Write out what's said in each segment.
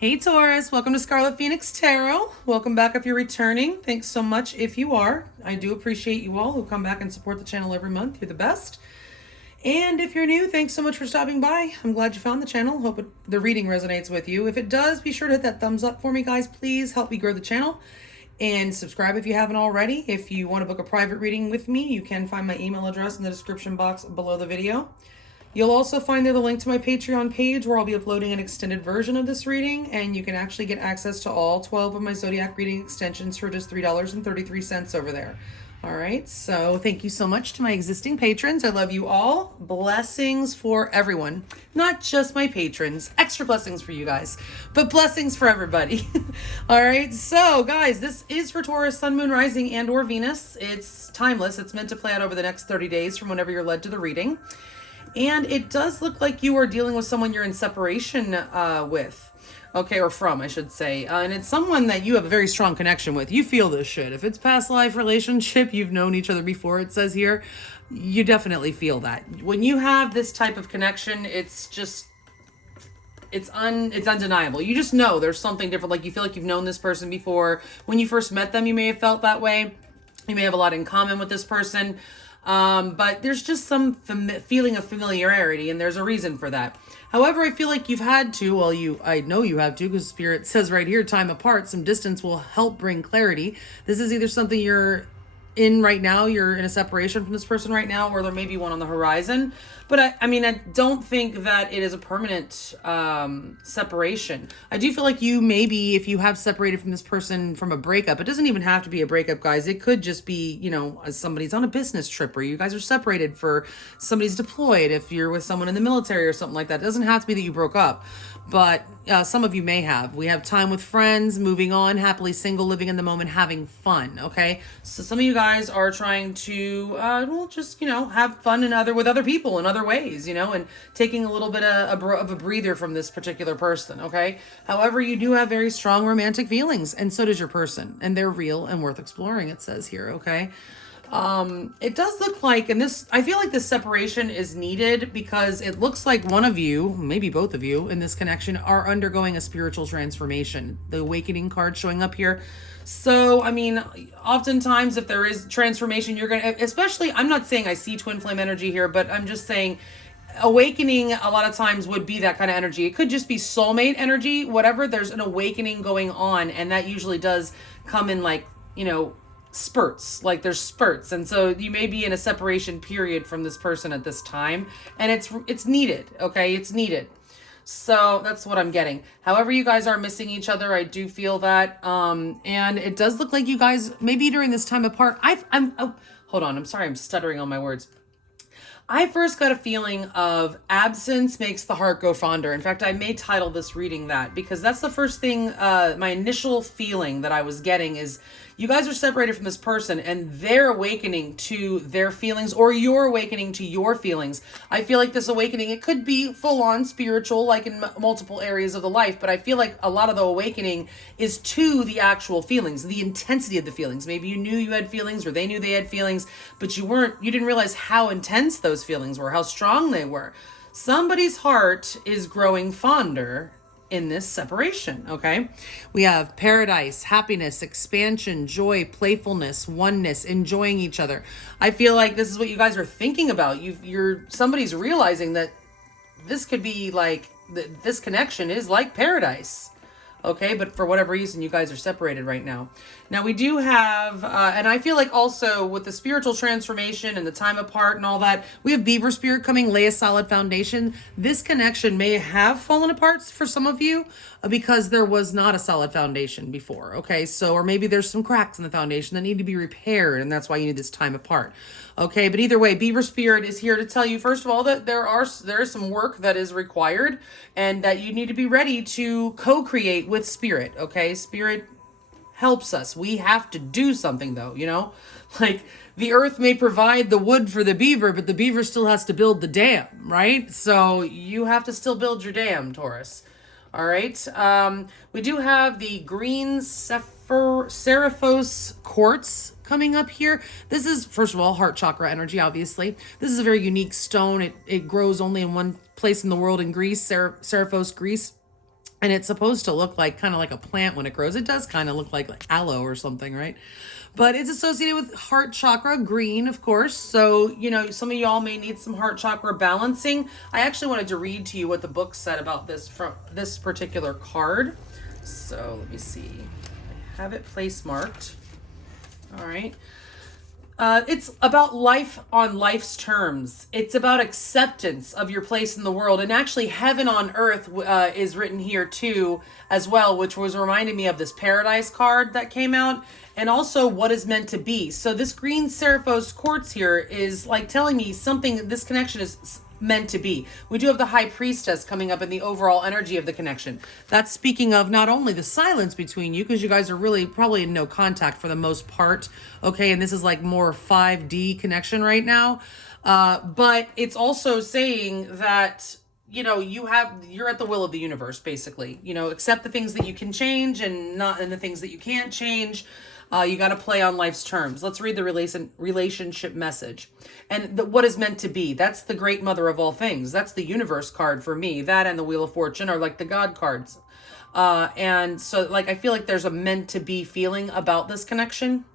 Hey Taurus, welcome to Scarlet Phoenix Tarot. Welcome back if you're returning. Thanks so much if you are. I do appreciate you all who come back and support the channel every month. You're the best. And if you're new, thanks so much for stopping by. I'm glad you found the channel. Hope the reading resonates with you. If it does, be sure to hit that thumbs up for me, guys. Please help me grow the channel. And subscribe if you haven't already. If you want to book a private reading with me, you can find my email address in the description box below the video. You'll also find there the link to my Patreon page where I'll be uploading an extended version of this reading, and you can actually get access to all 12 of my zodiac reading extensions for just $3.33 over there. All right, so thank you so much to my existing patrons. I love you all. Blessings for everyone, not just my patrons. Extra blessings for you guys, but blessings for everybody. All right, so guys, this is for Taurus, Sun, Moon, Rising, and or Venus. It's timeless. It's meant to play out over the next 30 days from whenever you're led to the reading. And it does look like you are dealing with someone you're in separation with. Okay, or from, I should say. And it's someone that you have a very strong connection with. You feel this shit. If it's past life relationship, you've known each other before, it says here, you definitely feel that. When you have this type of connection, it's just, it's undeniable. You just know there's something different. Like you feel like you've known this person before. When you first met them, you may have felt that way. You may have a lot in common with this person. But there's just some feeling of familiarity, and there's a reason for that. However, I feel like you've had to, well, I know you have to, because Spirit says right here, time apart, some distance will help bring clarity. This is either something you're in right now, you're in a separation from this person right now, or there may be one on the horizon. But I mean, I don't think that it is a permanent separation. I do feel like you maybe, if you have separated from this person from a breakup, it doesn't even have to be a breakup, guys. It could just be, you know, somebody's on a business trip or you guys are separated for somebody's deployed. If you're with someone in the military or something like that, it doesn't have to be that you broke up. But some of you may have. We have time with friends, moving on, happily single, living in the moment, having fun, okay? So some of you guys are trying to, well, just, you know, have fun with other people in other ways, you know, and taking a little bit of a breather from this particular person, okay? However, you do have very strong romantic feelings, and so does your person, and they're real and worth exploring, it says here, okay? It does look like, and this, I feel like this separation is needed because it looks like one of you, maybe both of you in this connection, are undergoing a spiritual transformation. The awakening card showing up here. So, I mean, oftentimes if there is transformation, you're going to, especially, I'm not saying I see twin flame energy here, but I'm just saying awakening a lot of times would be that kind of energy. It could just be soulmate energy, whatever. There's an awakening going on, and that usually does come in like, you know, spurts, like there's spurts, and so you may be in a separation period from this person at this time, and it's needed, okay? It's needed. So that's what I'm getting. However, you guys are missing each other. I do feel that, and it does look like you guys maybe during this time apart. Hold on. I'm sorry. I'm stuttering on my words. I first got a feeling of absence makes the heart go fonder. In fact, I may title this reading that, because that's the first thing, my initial feeling that I was getting is you guys are separated from this person and they're awakening to their feelings, or you're awakening to your feelings. I feel like this awakening, it could be full on spiritual, like in multiple areas of the life, but I feel like a lot of the awakening is to the actual feelings, the intensity of the feelings. Maybe you knew you had feelings, or they knew they had feelings, but you didn't realize how intense those feelings were, how strong they were. Somebody's heart is growing fonder in this separation, okay? We have paradise, happiness, expansion, joy, playfulness, oneness, enjoying each other. I feel like this is what you guys are thinking about. Somebody's realizing that this could be like, this connection is like paradise. Okay, but for whatever reason, you guys are separated right now. Now, we do have, and I feel like also with the spiritual transformation and the time apart and all that, we have Beaver Spirit coming, lay a solid foundation. This connection may have fallen apart for some of you because there was not a solid foundation before, okay? So, or maybe there's some cracks in the foundation that need to be repaired, and that's why you need this time apart. Okay, but either way, Beaver Spirit is here to tell you, first of all, that there is some work that is required and that you need to be ready to co-create with Spirit, okay? Spirit helps us. We have to do something, though, you know? Like, the earth may provide the wood for the beaver, but the beaver still has to build the dam, right? So you have to still build your dam, Taurus. All right. We do have the green Sepheraphos quartz coming up here. This is, first of all, heart chakra energy, obviously. This is a very unique stone. It grows only in one place in the world, in Greece, Sepheraphos, Greece. And it's supposed to look like kind of like a plant when it grows. It does kind of look like aloe or something, right? But it's associated with heart chakra, green, of course. So, you know, some of y'all may need some heart chakra balancing. I actually wanted to read to you what the book said about this from this particular card. So let me see. I have it place marked. All right. It's about life on life's terms. It's about acceptance of your place in the world. And actually, heaven on earth is written here too, as well, which was reminding me of this paradise card that came out. And also what is meant to be. So this green Sepheraphos quartz here is like telling me something, this connection is meant to be. We do have the high priestess coming up in the overall energy of the connection. That's speaking of not only the silence between you, because you guys are really probably in no contact for the most part, okay, and this is like more 5D connection right now, but it's also saying that, you know, you're at the will of the universe, basically. You know, accept the things that you can change and the things that you can't change. You got to play on life's terms. Let's read the relationship message. And what is meant to be. That's the great mother of all things. That's the universe card for me. That and the Wheel of Fortune are like the God cards. And so like I feel like there's a meant to be feeling about this connection.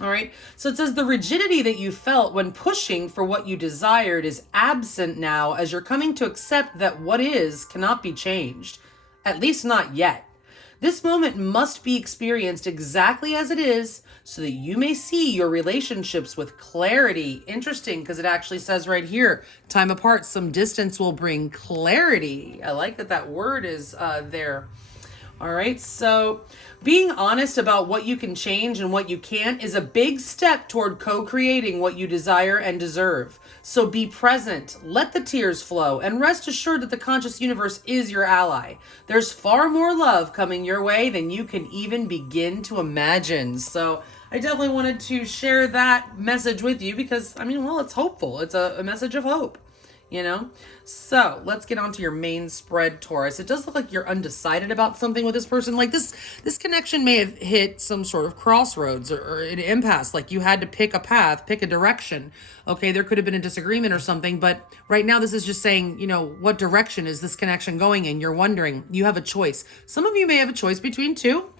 All right. So it says the rigidity that you felt when pushing for what you desired is absent now as you're coming to accept that what is cannot be changed. At least not yet. This moment must be experienced exactly as it is so that you may see your relationships with clarity. Interesting, because it actually says right here, time apart, some distance will bring clarity. I like that that word is there. All right, so being honest about what you can change and what you can't is a big step toward co-creating what you desire and deserve. So be present, let the tears flow, and rest assured that the conscious universe is your ally. There's far more love coming your way than you can even begin to imagine. So I definitely wanted to share that message with you because, I mean, well, it's hopeful. It's a message of hope. You know, so let's get on to your main spread, Taurus. It does look like you're undecided about something with this person. Like this connection may have hit some sort of crossroads or an impasse. Like you had to pick a path, pick a direction. Okay, there could have been a disagreement or something, but right now this is just saying, you know, what direction is this connection going in? You're wondering. You have a choice. Some of you may have a choice between two.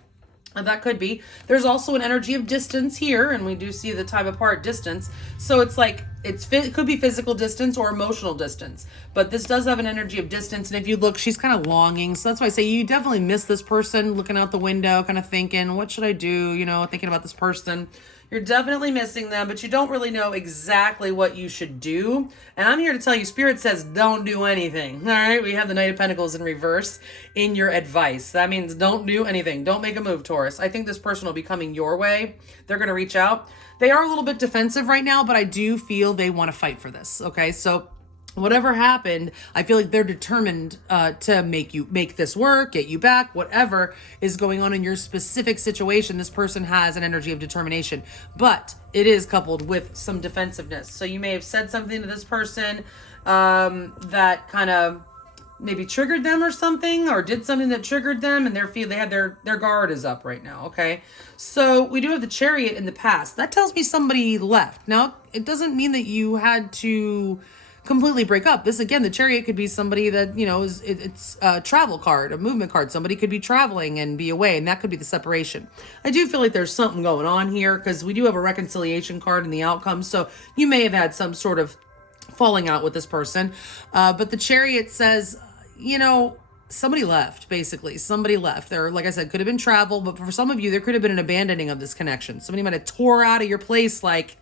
That could be. There's also an energy of distance here, and we do see the time apart distance. So it's like it could be physical distance or emotional distance, but this does have an energy of distance. And if you look, she's kind of longing. So that's why I say you definitely miss this person, looking out the window, kind of thinking, what should I do? You know, thinking about this person. You're definitely missing them, but you don't really know exactly what you should do. And I'm here to tell you, Spirit says don't do anything. All right, we have the Knight of Pentacles in reverse in your advice. That means don't do anything. Don't make a move, Taurus. I think this person will be coming your way. They're going to reach out. They are a little bit defensive right now, but I do feel they want to fight for this. Okay, so whatever happened, I feel like they're determined to make this work, get you back, whatever is going on in your specific situation. This person has an energy of determination, but it is coupled with some defensiveness. So you may have said something to this person that kind of maybe triggered them or something, or did something that triggered them, and they have their guard is up right now. Okay, so we do have the Chariot in the past. That tells me somebody left. Now it doesn't mean that you had to completely break up. This again, the Chariot could be somebody that, you know, it's a travel card, a movement card. Somebody could be traveling and be away, and that could be the separation. I do feel like there's something going on here because we do have a reconciliation card in the outcome. So you may have had some sort of falling out with this person. But the Chariot says, you know, somebody left, basically. Somebody left. There, like I said, could have been travel, but for some of you, there could have been an abandoning of this connection. Somebody might have tore out of your place like,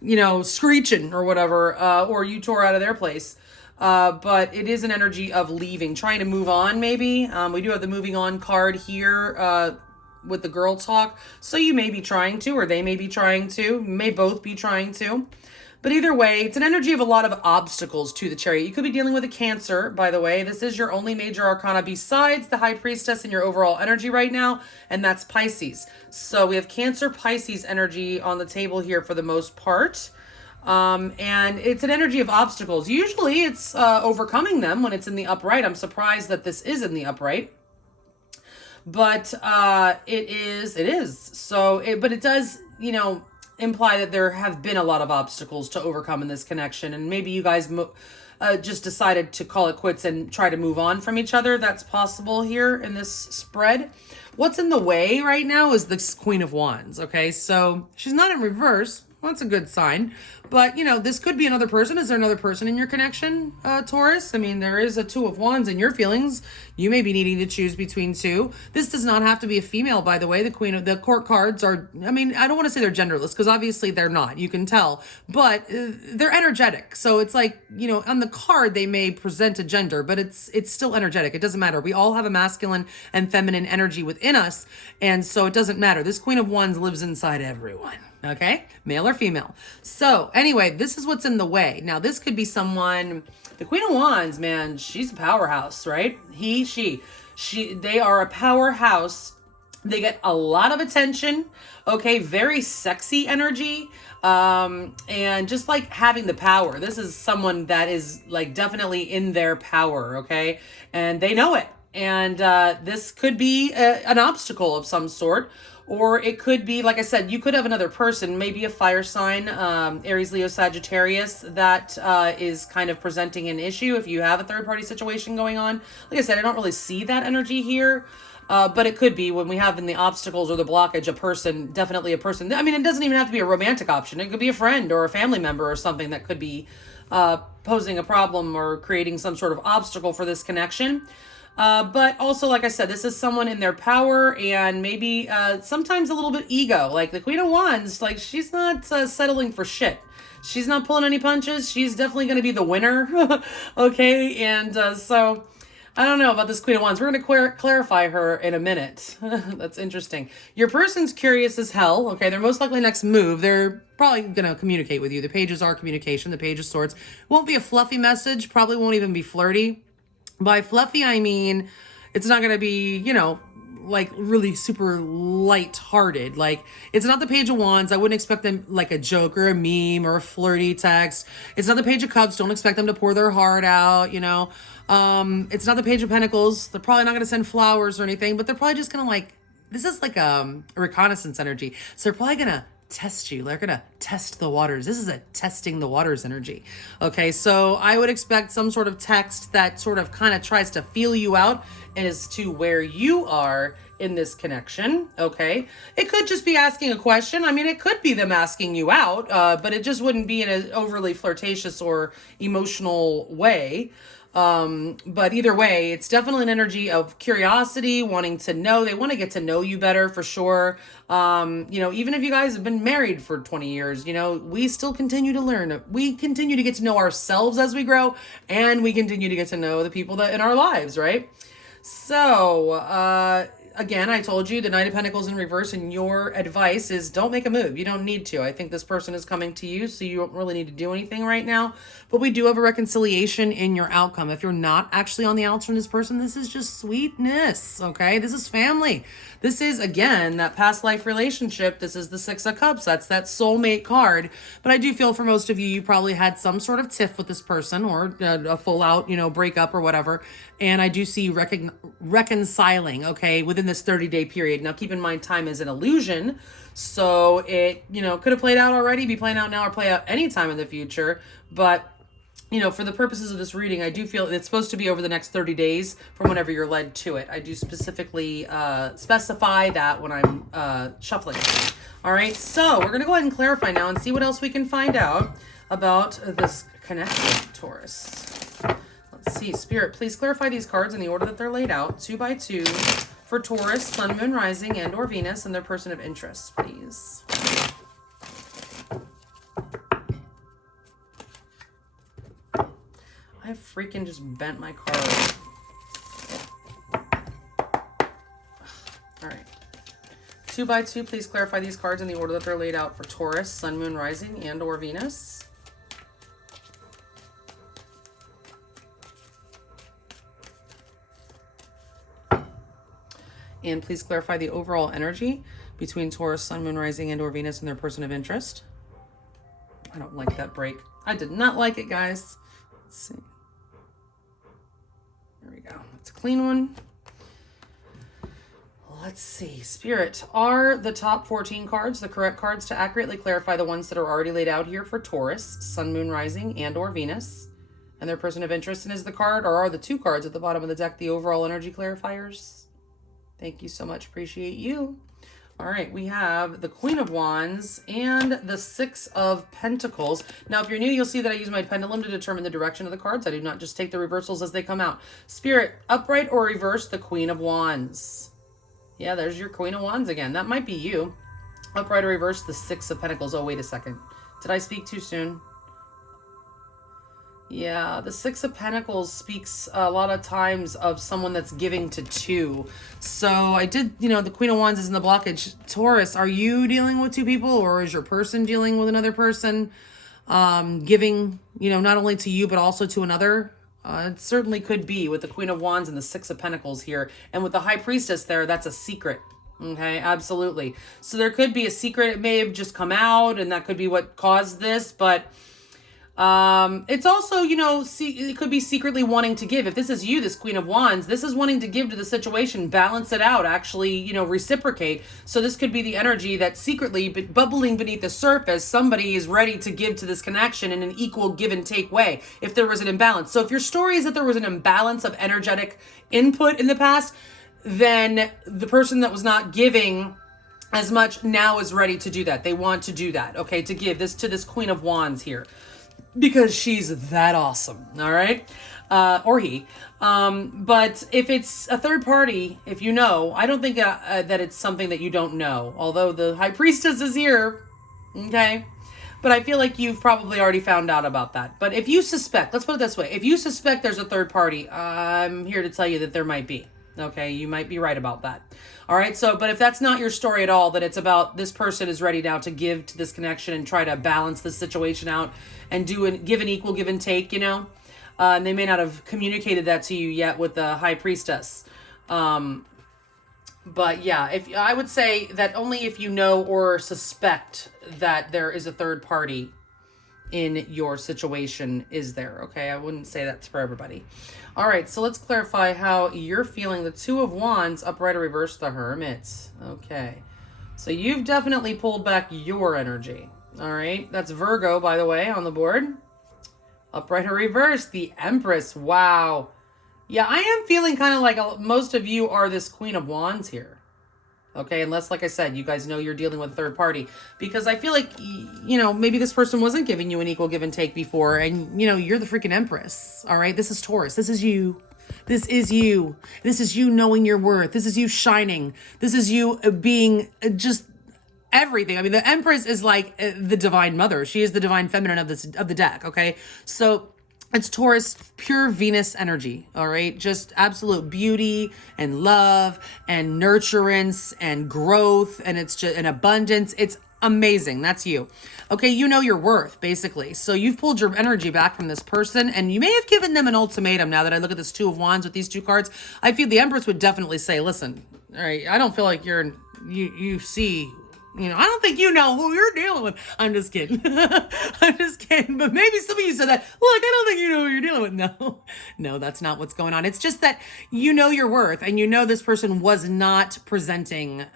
you know, screeching or whatever, or you tore out of their place. But it is an energy of leaving, trying to move on, maybe. We do have the moving on card here with the girl talk. So you may be trying to, or they may be trying to, may both be trying to. But either way, it's an energy of a lot of obstacles to the Chariot. You could be dealing with a Cancer, by the way. This is your only major arcana besides the High Priestess in your overall energy right now, and that's Pisces. So we have Cancer, Pisces energy on the table here for the most part. And it's an energy of obstacles. Usually it's overcoming them when it's in the upright. I'm surprised that this is in the upright. But it is. So, but it does, you know, imply that there have been a lot of obstacles to overcome in this connection, and maybe you guys just decided to call it quits and try to move on from each other. That's possible here in this spread. What's in the way right now is this Queen of Wands, okay? So she's not in reverse. Well, that's a good sign. But, you know, this could be another person. Is there another person in your connection, Taurus? I mean, there is a Two of Wands in your feelings. You may be needing to choose between two. This does not have to be a female, by the way. The Queen of the Court cards are, I mean, I don't want to say they're genderless because obviously they're not. You can tell. But they're energetic. So it's like, you know, on the card, they may present a gender, but it's still energetic. It doesn't matter. We all have a masculine and feminine energy within us. And so it doesn't matter. This Queen of Wands lives inside everyone. Okay, male or female. So anyway, this is what's in the way. Now, this could be someone, the Queen of Wands, man, she's a powerhouse, right? She, they are a powerhouse. They get a lot of attention. Okay, very sexy energy. And just like having the power. This is someone that is like definitely in their power. Okay, and they know it. And this could be an obstacle of some sort. Or it could be, like I said, you could have another person, maybe a fire sign, Aries, Leo, Sagittarius, that is kind of presenting an issue if you have a third-party situation going on. Like I said, I don't really see that energy here, but it could be when we have in the obstacles or the blockage, a person, definitely a person. I mean, it doesn't even have to be a romantic option. It could be a friend or a family member or something that could be posing a problem or creating some sort of obstacle for this connection. But also, like I said, this is someone in their power and maybe sometimes a little bit ego. Like the Queen of Wands, like she's not settling for shit. She's not pulling any punches. She's definitely going to be the winner. Okay, and so I don't know about this Queen of Wands. We're going to clarify her in a minute. That's interesting. Your person's curious as hell. Okay, their most likely next move, they're probably going to communicate with you. The pages are communication. The Page of Swords won't be a fluffy message. Probably won't even be flirty. By fluffy, I mean, it's not going to be, you know, like really super light-hearted. Like, it's not the Page of Wands. I wouldn't expect them like a joke or a meme or a flirty text. It's not the Page of Cups. Don't expect them to pour their heart out, you know. It's not the Page of Pentacles. They're probably not going to send flowers or anything, but they're probably just going to like, this is like a reconnaissance energy. So they're probably going to test you. They're gonna test the waters. This is a testing the waters energy. Okay, so I would expect some sort of text that sort of kind of tries to feel you out as to where you are in this connection. Okay, it could just be asking a question. I mean, it could be them asking you out, but it just wouldn't be in an overly flirtatious or emotional way. But either way, it's definitely an energy of curiosity, wanting to know. They want to get to know you better for sure. You know, even if you guys have been married for 20 years, you know, we still continue to learn. We continue to get to know ourselves as we grow, and we continue to get to know the people that in our lives, right? So, again, I told you the Knight of Pentacles in reverse, and your advice is don't make a move. You don't need to. I think this person is coming to you, so you don't really need to do anything right now. But we do have a reconciliation in your outcome. If you're not actually on the outs from this person, this is just sweetness, okay? This is family. This is, again, that past life relationship. This is the Six of Cups. That's that soulmate card. But I do feel for most of you, you probably had some sort of tiff with this person or a full out, you know, breakup or whatever. And I do see you reconciling, okay, within this 30-day period. Now, keep in mind, time is an illusion. So it, you know, could have played out already, be playing out now, or play out anytime in the future. But, you know, for the purposes of this reading, I do feel it's supposed to be over the next 30 days from whenever you're led to it. I do specifically specify that when I'm shuffling. All right, so we're going to go ahead and clarify now and see what else we can find out about this connection, Taurus. Let's see. Spirit, please clarify these cards in the order that they're laid out, 2 by 2, for Taurus, Sun, Moon, Rising, and or Venus, and their person of interest, please. I freaking just bent my card. All right. 2 by 2, please clarify these cards in the order that they're laid out for Taurus, Sun, Moon, Rising, and or Venus. And please clarify the overall energy between Taurus, Sun, Moon, Rising, and or Venus, and their person of interest. I don't like that break. I did not like it, guys. Let's see. There we go. That's a clean one. Let's see. Spirit, are the top 14 cards the correct cards to accurately clarify the ones that are already laid out here for Taurus, Sun, Moon, Rising, and or Venus? and their person of interest. And is the card, or are the two cards at the bottom of the deck, the overall energy clarifiers? Thank you so much. Appreciate you. All right, we have the Queen of Wands and the Six of Pentacles. Now, if you're new, you'll see that I use my pendulum to determine the direction of the cards. I do not just take the reversals as they come out. Spirit, upright or reverse the Queen of Wands. Yeah, there's your Queen of Wands again. That might be you. Upright or reverse the Six of Pentacles. Oh, wait a second. Did I speak too soon? Yeah, the Six of Pentacles speaks a lot of times of someone that's giving to two. So I did, you know, the Queen of Wands is in the blockage. Taurus, are you dealing with two people, or is your person dealing with another person? Giving, you know, not only to you, but also to another. It certainly could be with the Queen of Wands and the Six of Pentacles here. And with the High Priestess there, that's a secret. Okay, absolutely. So there could be a secret. It may have just come out, and that could be what caused this, but it's also, you know, it could be secretly wanting to give. If this is you, this Queen of Wands, this is wanting to give to the situation, balance it out, actually, you know, reciprocate. So this could be the energy that secretly, but bubbling beneath the surface, somebody is ready to give to this connection in an equal give and take way if there was an imbalance. So if your story is that there was an imbalance of energetic input in the past, then the person that was not giving as much now is ready to do that. They want to do that, okay, to give this to this Queen of Wands here. Because she's that awesome, all right? Or he. But if it's a third party, if you know, I don't think that it's something that you don't know. Although the High Priestess is here, okay? But I feel like you've probably already found out about that. But if you suspect, let's put it this way. If you suspect there's a third party, I'm here to tell you that there might be. Okay, you might be right about that. All right, so, but if that's not your story at all, that it's about this person is ready now to give to this connection and try to balance the situation out and give an equal give and take, you know? And they may not have communicated that to you yet with the High Priestess. But yeah, if I would say that only if you know or suspect that there is a third party in your situation is there, okay? I wouldn't say that's for everybody. All right, so let's clarify how you're feeling. The Two of Wands, upright or reverse the Hermit. Okay, so you've definitely pulled back your energy. All right, that's Virgo, by the way, on the board. Upright or reverse, the Empress. Wow. Yeah, I am feeling kind of like most of you are this Queen of Wands here. Okay, unless, like I said, you guys know you're dealing with a third party. Because I feel like, you know, maybe this person wasn't giving you an equal give and take before. And, you know, you're the freaking Empress. All right, this is Taurus. This is you. This is you. This is you knowing your worth. This is you shining. This is you being just everything. I mean, the Empress is like the divine mother. She is the divine feminine of the deck, okay? So it's Taurus, pure Venus energy, all right? Just absolute beauty and love and nurturance and growth, and it's just an abundance. It's amazing. That's you. Okay, you know your worth, basically. So you've pulled your energy back from this person, and you may have given them an ultimatum. Now that I look at this Two of Wands with these two cards, I feel the Empress would definitely say, listen, all right, I don't feel like you see... You know, I don't think you know who you're dealing with. I'm just kidding. I'm just kidding. But maybe some of you said that. Look, I don't think you know who you're dealing with. No, that's not what's going on. It's just that you know your worth, and you know this person was not presenting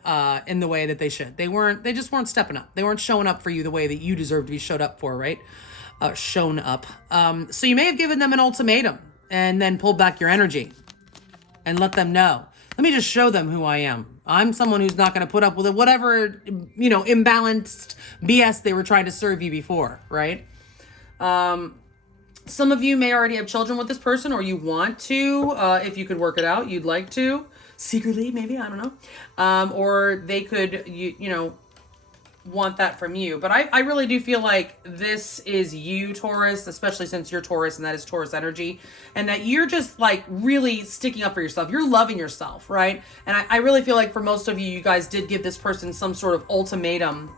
in the way that they should. They just weren't stepping up. They weren't showing up for you the way that you deserve to be showed up for, right? Shown up. So you may have given them an ultimatum and then pulled back your energy and let them know. Let me just show them who I am. I'm someone who's not going to put up with whatever, you know, imbalanced BS they were trying to serve you before, right? Some of you may already have children with this person, or you want to, if you could work it out, you'd like to. Secretly, maybe, I don't know. Or they could, you know, want that from you. But I really do feel like this is you, Taurus, especially since you're Taurus and that is Taurus energy, and that you're just like really sticking up for yourself. You're loving yourself, right? And I really feel like for most of you, you guys did give this person some sort of ultimatum.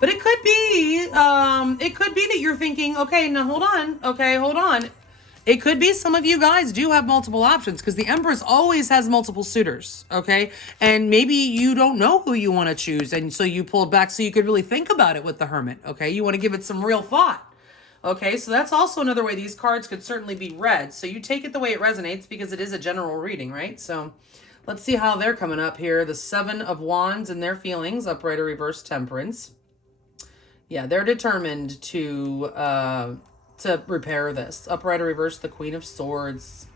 But it could be that you're thinking, okay, now hold on. Okay, hold on. It could be some of you guys do have multiple options, because the Empress always has multiple suitors, okay? And maybe you don't know who you want to choose, and so you pulled back so you could really think about it with the Hermit, okay? You want to give it some real thought, okay? So that's also another way these cards could certainly be read. So you take it the way it resonates, because it is a general reading, right? So let's see how they're coming up here. The Seven of Wands and their feelings, upright or reverse Temperance. Yeah, they're determined to to repair this. Upright or reverse, the Queen of Swords.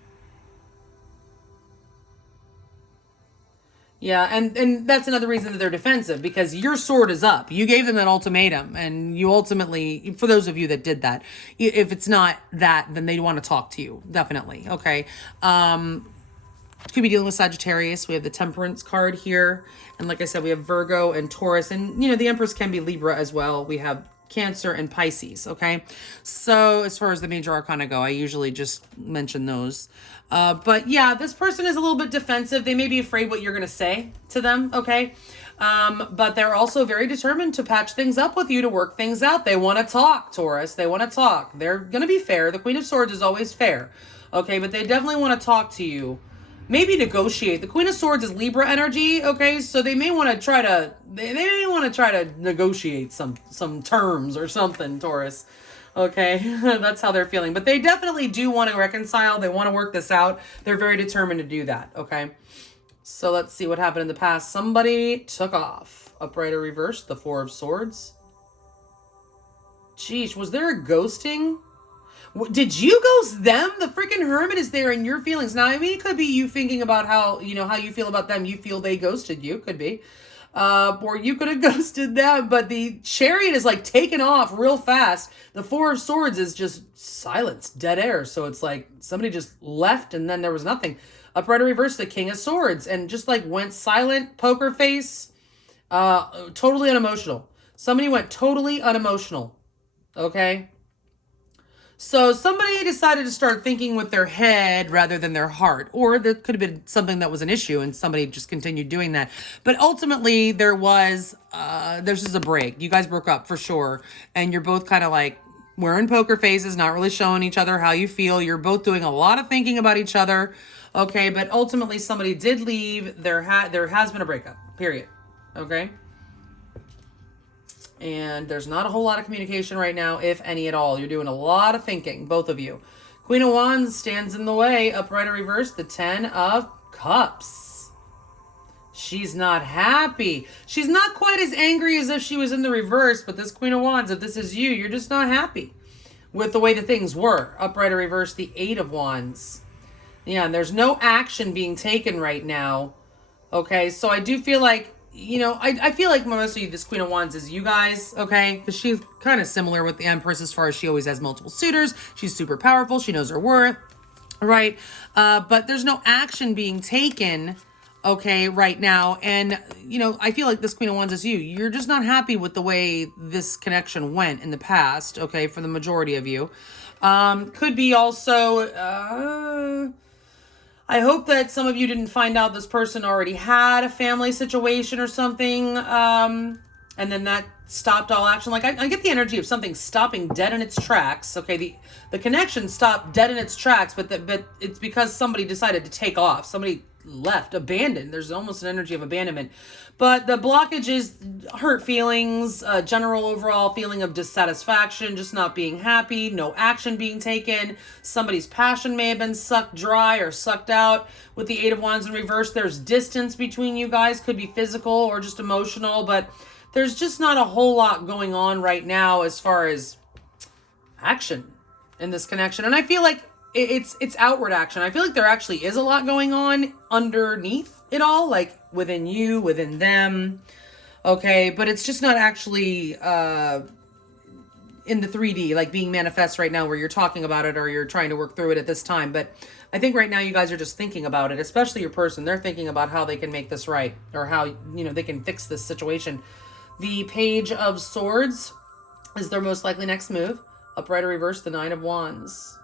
Yeah, and that's another reason that they're defensive, because your sword is up. You gave them an ultimatum, and you ultimately, for those of you that did that, if it's not that, then they want to talk to you, definitely, okay? Could be dealing with Sagittarius. We have the Temperance card here, and like I said, we have Virgo and Taurus, and, you know, the Empress can be Libra as well. We have Cancer and Pisces, okay? So as far as the major arcana go, I usually just mention those. But yeah, this person is a little bit defensive. They may be afraid what you're going to say to them, okay? But they're also very determined to patch things up with you, to work things out. They want to talk, Taurus. They want to talk. They're going to be fair. The Queen of Swords is always fair, okay? But they definitely want to talk to you. Maybe negotiate. The Queen of Swords is Libra energy, okay? So they may want to try to, they may want to try to negotiate some terms or something, Taurus. Okay, that's how they're feeling. But they definitely do want to reconcile. They want to work this out. They're very determined to do that, okay? So let's see what happened in the past. Somebody took off. Upright or reverse, the Four of Swords. Jeez, was there a ghosting? Did you ghost them? The freaking Hermit is there in your feelings. Now, I mean, it could be you thinking about how, you know, how you feel about them. You feel they ghosted you. Could be. Or you could have ghosted them. But the Chariot is like taking off real fast. The Four of Swords is just silence, dead air. So it's like somebody just left and then there was nothing. Upright or reverse, the King of Swords. And just like went silent, poker face, totally unemotional. Somebody went totally unemotional. Okay? So somebody decided to start thinking with their head rather than their heart, or there could have been something that was an issue and somebody just continued doing that. But ultimately there's just a break. You guys broke up for sure. And you're both kind of like wearing poker faces, not really showing each other how you feel. You're both doing a lot of thinking about each other. Okay. But ultimately somebody did leave. There has been a breakup, period. Okay. And there's not a whole lot of communication right now, if any at all. You're doing a lot of thinking, both of you. Queen of Wands stands in the way. Upright or reverse, the Ten of Cups. She's not happy. She's not quite as angry as if she was in the reverse, but this Queen of Wands, if this is you, you're just not happy with the way that things were. Upright or reverse, the Eight of Wands. Yeah, and there's no action being taken right now. Okay, so I do feel like, you know, I feel like mostly this Queen of Wands is you guys, okay? Because she's kind of similar with the Empress as far as she always has multiple suitors. She's super powerful. She knows her worth, right? But there's no action being taken, okay, right now. And, you know, I feel like this Queen of Wands is you. You're just not happy with the way this connection went in the past, okay, for the majority of you. Could be also... I hope that some of you didn't find out this person already had a family situation or something, and then that stopped all action. Like, I get the energy of something stopping dead in its tracks. Okay, the connection stopped dead in its tracks, but it's because somebody decided to take off. Somebody left, abandoned. There's almost an energy of abandonment. But the blockage is hurt feelings, general overall feeling of dissatisfaction, just not being happy, no action being taken. Somebody's passion may have been sucked dry or sucked out. With the Eight of Wands in reverse, there's distance between you guys. Could be physical or just emotional, but there's just not a whole lot going on right now as far as action in this connection. And I feel like it's outward action. I feel like there actually is a lot going on underneath it all, like within you, within them. Okay, but it's just not actually in the 3D, like being manifest right now where you're talking about it or you're trying to work through it at this time. But I think right now you guys are just thinking about it, especially your person. They're thinking about how they can make this right or how, you know, they can fix this situation. The Page of Swords is their most likely next move. Upright or reverse, the Nine of Wands.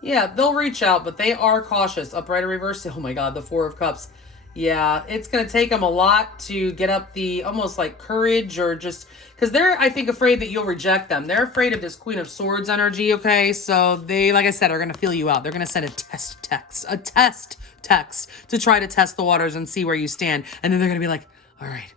Yeah, they'll reach out, but they are cautious. Upright or reverse. Oh my God, the Four of Cups. Yeah, it's going to take them a lot to get up the almost like courage or just because they're, I think, afraid that you'll reject them. They're afraid of this Queen of Swords energy, okay? So they, like I said, are going to feel you out. They're going to send a test text to try to test the waters and see where you stand. And then they're going to be like, all right.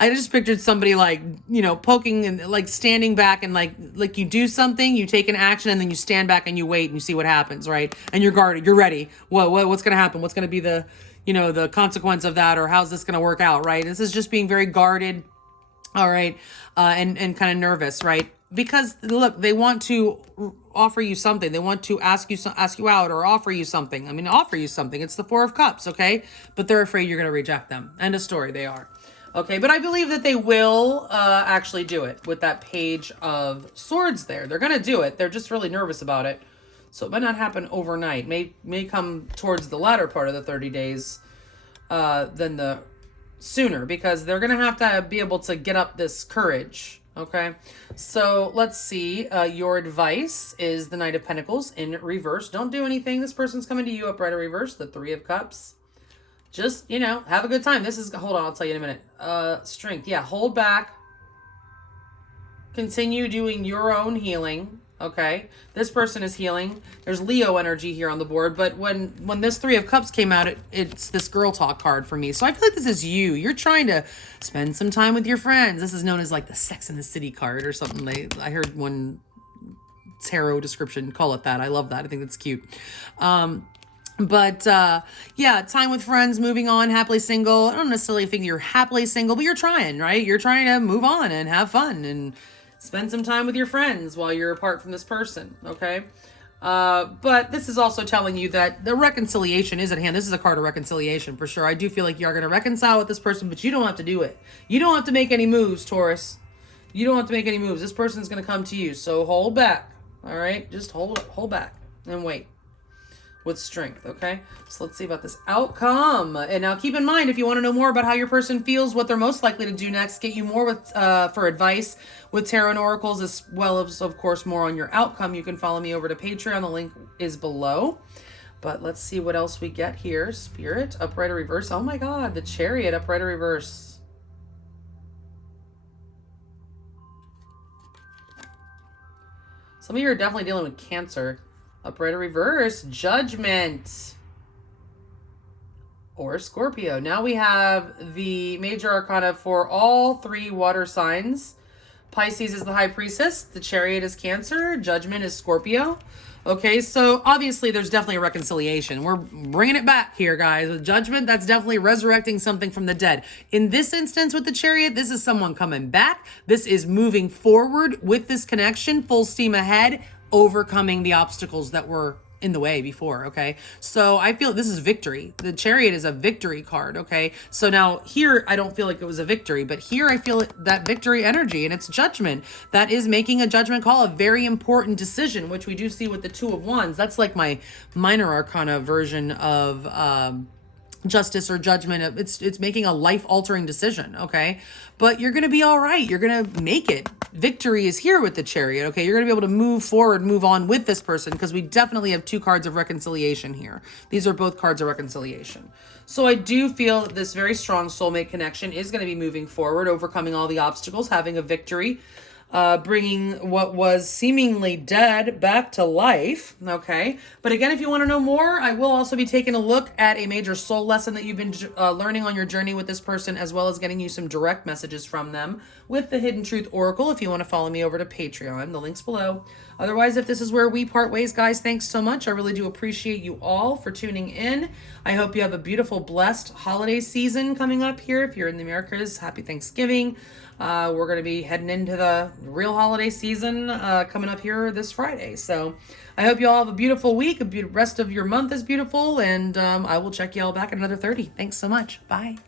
I just pictured somebody like, you know, poking and like standing back and like you do something, you take an action and then you stand back and you wait and you see what happens, right? And you're guarded, you're ready. What's going to happen? What's going to be the, you know, the consequence of that, or how's this going to work out, right? This is just being very guarded, all right, and kind of nervous, right? because look, they want to offer you something. They want to ask you out or offer you something. I mean, offer you something. It's the Four of Cups, okay? But they're afraid you're going to reject them. End of story. They are. Okay, but I believe that they will actually do it with that Page of Swords there. They're going to do it. They're just really nervous about it. So it might not happen overnight. May come towards the latter part of the 30 days than the sooner, because they're going to have to be able to get up this courage. Okay, so let's see. Your advice is the Knight of Pentacles in reverse. Don't do anything. This person's coming to you upright or reverse. The Three of Cups. Just, have a good time. This is, hold on, I'll tell you in a minute. Strength. Yeah, hold back. Continue doing your own healing. Okay, this person is healing. There's Leo energy here on the board, but when this Three of Cups came out, it's this girl talk card for me. So I feel like this is you. You're trying to spend some time with your friends. This is known as like the Sex in the City card or something. I heard one tarot description call it that. I love that. I think that's cute. But yeah, time with friends, moving on, happily single. I don't necessarily think you're happily single, but you're trying, right? You're trying to move on and have fun and spend some time with your friends while you're apart from this person, okay? But this is also telling you that the reconciliation is at hand. This is a card of reconciliation for sure. I do feel like you are going to reconcile with this person, but you don't have to do it. You don't have to make any moves, Taurus. You don't have to make any moves. This person's going to come to you, so hold back, all right? Just hold back and wait. With strength, okay? So let's see about this outcome. And now keep in mind, if you want to know more about how your person feels, what they're most likely to do next, get you more with for advice with tarot and oracles, as well as, of course, more on your outcome, you can follow me over to Patreon. The link is below. But let's see what else we get here. Spirit, upright or reverse. Oh my God, the Chariot, upright or reverse. Some of you are definitely dealing with Cancer. Upright or reverse, Judgment, or Scorpio. Now we have the major arcana for all three water signs. Pisces is the High Priestess, the Chariot is Cancer, Judgment is Scorpio. Okay, so obviously there's definitely a reconciliation. We're bringing it back here, guys. With Judgment, that's definitely resurrecting something from the dead. In this instance with the Chariot, this is someone coming back. This is moving forward with this connection, full steam ahead, overcoming the obstacles that were in the way before, okay? So I feel this is victory. The Chariot is a victory card, okay? So now here, I don't feel like it was a victory, but here I feel that victory energy, and it's Judgment. That is making a judgment call, a very important decision, which we do see with the Two of Wands. That's like my minor arcana version of justice or judgment. It's making a life-altering decision, okay? But you're gonna be all right. You're gonna make it. Victory is here with the Chariot, okay? You're gonna be able to move forward, move on with this person, because we definitely have two cards of reconciliation here. These are both cards of reconciliation. So I do feel that this very strong soulmate connection is going to be moving forward, overcoming all the obstacles, having a victory, bringing what was seemingly dead back to life, okay? But again, if you want to know more, I will also be taking a look at a major soul lesson that you've been learning on your journey with this person, as well as getting you some direct messages from them with the Hidden Truth Oracle. If you want to follow me over to Patreon, the link's below. Otherwise, if this is where we part ways, guys, thanks so much. I really do appreciate you all for tuning in. I hope you have a beautiful, blessed holiday season coming up here. If you're in the Americas, happy Thanksgiving. We're going to be heading into the real holiday season coming up here this Friday. So I hope you all have a beautiful week. The rest of your month is beautiful. And I will check you all back at another 30. Thanks so much. Bye.